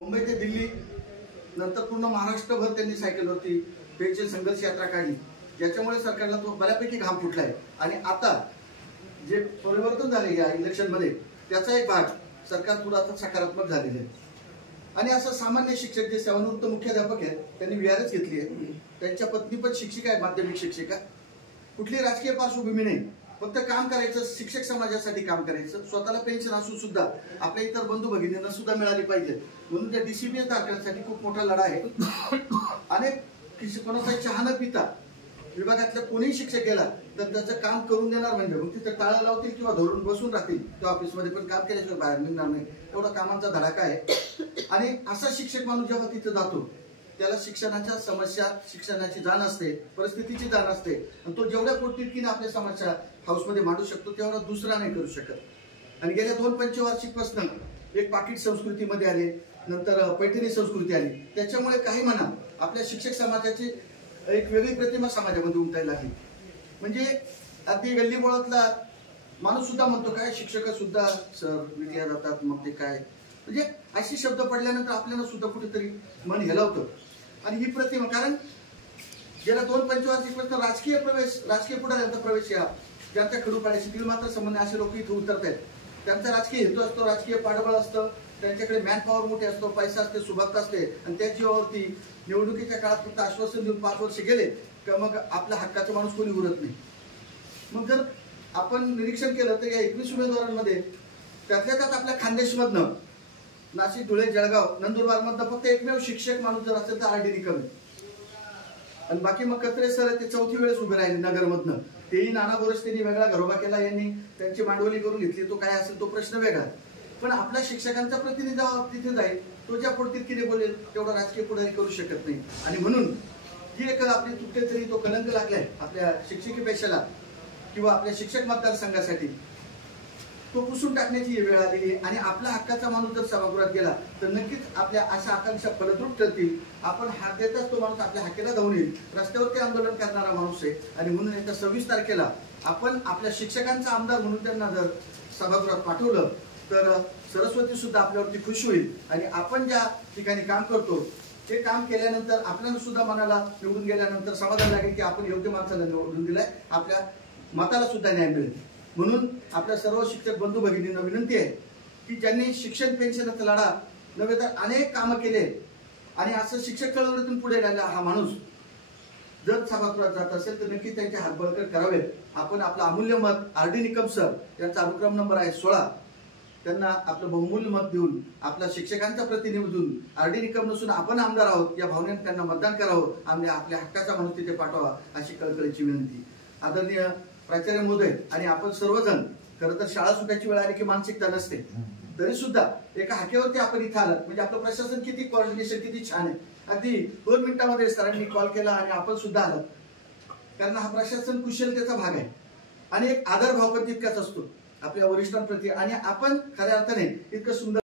मुंबई ते दिल्ली नंतर पूर्ण महाराष्ट्रभर त्यांनी सायकलवरती पेन्शन संघर्ष यात्रा काढली, ज्याच्यामुळे सरकारला तो बऱ्यापैकी घाम फुटलाय। आणि आता जे परिवर्तन झाले या इलेक्शन मध्ये त्याचा एक भाग सरकार थोडा सकारात्मक झालेला आहे। आणि असं सामान्य शिक्षक जे सेवानिवृत्त मुख्याध्यापक आहेत त्यांनी विहारच घेतली आहे। त्यांच्या पत्नी पण शिक्षिका आहे, माध्यमिक शिक्षिका। कुठली राजकीय पार्श्वभूमी नाही, फक्त काम करायचं, शिक्षक समाजासाठी काम करायचं। स्वतःला पेन्शन असून सुद्धा आपल्या इतर बंधू भगिनींना सुद्धा मिळाली पाहिजे, म्हणून त्या DCPS दाखल्यासाठी खूप मोठा लढा आहे। अनेक कोणाचा चहा न पिता विभागातल्या कोणीही शिक्षक गेला तर त्याचं काम करून देणार, म्हणजे मग तिथे टाळा लावतील किंवा धरून बसून राहतील त्या ऑफिसमध्ये, पण काम केल्याशिवाय बाहेर निघणार नाही, एवढा कामांचा धडाका आहे। आणि असा शिक्षक माणूस जेव्हा तिथे जातो त्याला शिक्षणाच्या समस्या, शिक्षणाची जाण असते, परिस्थितीची जाण असते, आणि तो जेवढ्या पोटतिडकीने आपल्या समस्या हाऊसमध्ये मांडू शकतो तेवढा दुसरा नाही करू शकत। आणि गेल्या 2 पंचवार्षिकपासून एक पाकिट संस्कृतीमध्ये आले, नंतर पैठणी संस्कृती आली, त्याच्यामुळे काही म्हणा आपल्या शिक्षक समाजाची एक वेगळी प्रतिमा समाजामध्ये उमटायला लागली। म्हणजे अगदी गल्लीबोळातला माणूस सुद्धा म्हणतो काय शिक्षक सुद्धा सर विकल्या जातात, मग ते काय, म्हणजे असे शब्द पडल्यानंतर आपल्याला सुद्धा कुठेतरी मन हेलावतं। आणि ही प्रतिमा, कारण गेल्या 2 पंचवार्षिकपासून राजकीय पुढाऱ्यांचा प्रवेश या ज्यांच्या खडूपाड्याशी दिल मात्र संबंध असे लोक इथे उतरत आहेत। त्यांचा राजकीय हेतू असतो, राजकीय पाठबळ असतं, त्यांच्याकडे मॅन पॉवर मोठे असतो, पैसा असते, सुबत्ता असते, आणि त्या जीवावरती निवडणुकीच्या काळात फक्त आश्वासन देऊन 5 वर्ष गेले तर मग आपल्या हक्काचा माणूस कोणी उरत नाही। मग जर आपण निरीक्षण केलं तर या 21 उमेदवारांमध्ये त्यातल्या त्यात आपल्या खानदेशमधनं नाशिक, धुळे, जळगाव, नंदुरबार मधनं फक्त एकमेव शिक्षक माणूस जर असेल तर RD निकम आहे। आणि बाकी मग कत्रे सर ते 4थी वेळेस उभे राहिले नगरमधनं, तेही नाना बोरस त्यांनी वेगळा घरोबा केला, यांनी त्यांची मांडवली करून घेतली, तो काय असेल तो प्रश्न वेगळा। पण आपल्या शिक्षकांचा प्रतिनिधी तिथे जाईल, तो ज्या पोटतिडकीने बोलेल तेवढा राजकीय पुढारी करू शकत नाही। आणि म्हणून ही एक आपली कुठेतरी तो कलंक लागलाय आपल्या शिक्षकी पेशाला किंवा आपल्या शिक्षक मतदारसंघासाठी, तो पुसून टाकण्याची वेळ आलेली आहे। आणि आपल्या हक्काचा माणूस जर सभागृहात गेला तर नक्कीच आपल्या अशा आकांक्षा फलद्रूप ठरतील। आपण हात देताच तो माणूस आपल्या हक्काला धावून येईल, रस्त्यावरती आंदोलन करणारा माणूस आहे। आणि म्हणून येत्या 26 तारखेला आपण आपल्या शिक्षकांचा आमदार म्हणून त्यांना जर सभागृहात पाठवलं तर सरस्वती सुद्धा आपल्यावरती खुश होईल। आणि आपण ज्या ठिकाणी काम करतो ते काम केल्यानंतर आपल्याला सुद्धा मनाला निवडून गेल्यानंतर समाधान लागेल की आपण योग्य माणसाला निवडून दिलाय, आपल्या मताला सुद्धा न्याय मिळेल। म्हणून आपल्या सर्व शिक्षक बंधू भगिनींना विनंती आहे की ज्यांनी शिक्षण पेन्शनचा लढा नव्हे तर अनेक कामं केले आणि असं शिक्षक चळवळीतून पुढे राहिला हा माणूस जर सभागृहात जात असेल तर नक्की त्यांचे हात बळकट करावेत। आपण आपलं अमूल्य मत RD निकम सर यांचा अनुक्रम नंबर आहे 16, त्यांना आपलं बहुमूल्य मत देऊन आपल्या शिक्षकांचा प्रतिनिधी म्हणून RD निकम नसून आपण आमदार आहोत या भावनेने त्यांना मतदान करावं, आणि आपल्या हक्काचा माणूस तिथे पाठवा अशी कळकळीची विनंती। आदरणीय प्राचार्य महोदय आणि आपण सर्वजण, खरं तर शाळा सुटायची वेळ आली की मानसिकता नसते, तरी सुद्धा एका हाकेवरती आपण इथे आलात म्हणजे आपलं प्रशासन किती कोऑर्डिनेशन किती छान आहे। अगदी 2 मिनिटांमध्ये सरांनी कॉल केला आणि आपण सुद्धा आलात, कारण हा प्रशासन कुशलतेचा भाग आहे। आणि एक आदर भाव पण तितकाच असतो आपल्या वरिष्ठांप्रती, आणि आपण खऱ्या अर्थाने इतकं सुंदर